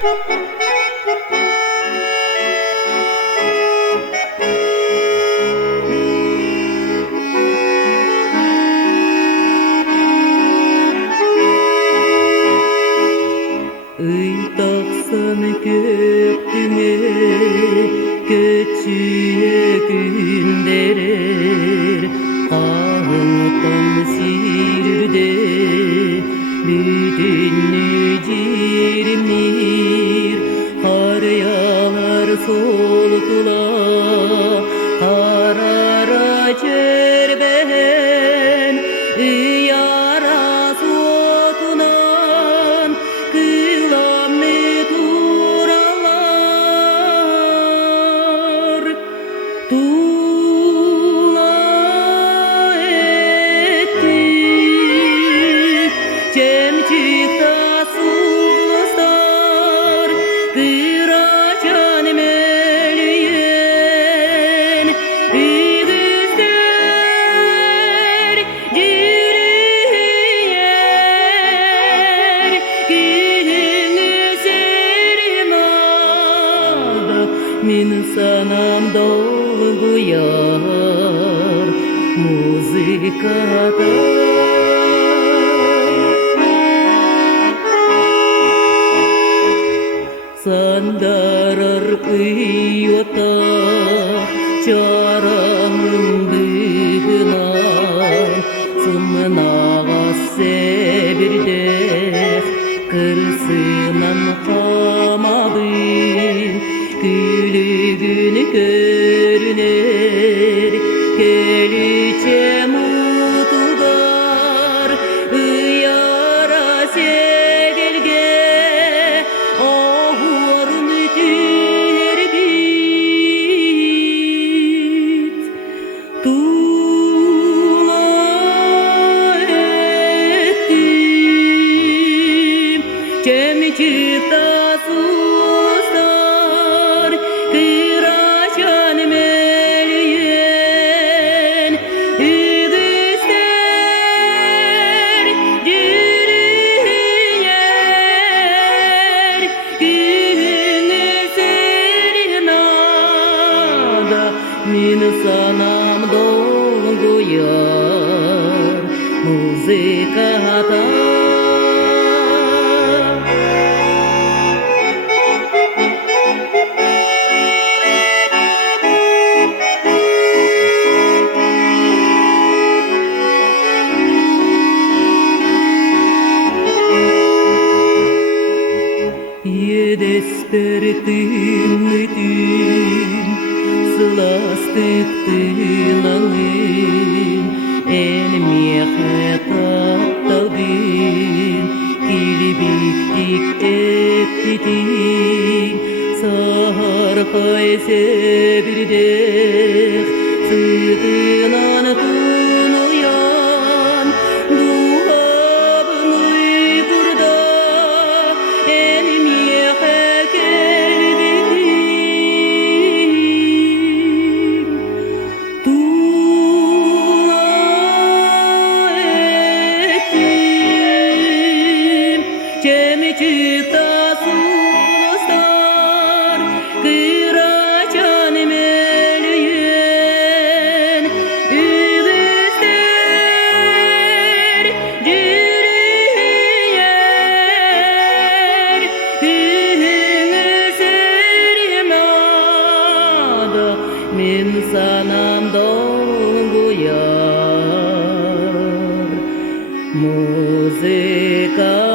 Iйtaksan köktüne köçüye günderer Ağıtan sirde bütünü cirimnir Har yağar soltula harara çerbehen Yara sotunan kılamne turalar Tula etti Cemçikta sustar Kıraçan meliyen İgizler ciriyer Kihini serimada Min sanam dolguyar Muzikada Sandarar ıyota çaramın dığına Sımınağa sebirde kırsınan kamadın Gülügün görüner keliçe mutugar Iyara sevilge Tula ettim Cemçikta sustar Kıraçan meliyen İgizler ciriyer Kihini serimada Min sanam dolguyar Muzikada Despertin müdün Sılastık tılanın En miyahatadın Kilibiktik ettitin Sahar kayse bir dek Sıdınan tunuyan Duhabın uykurda En Cemçikta sustar Kıraçan meliyen İgizler ciriyer Kihini serimada Min sanam dolguyar Muzika